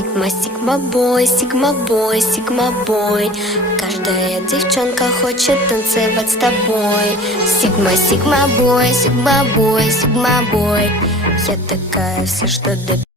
Сигма, сигма бой, сигма бой, сигма бой. Каждая девчонка хочет танцевать с тобой. Сигма, сигма бой, сигма бой, сигма бой. Я такая вся, что до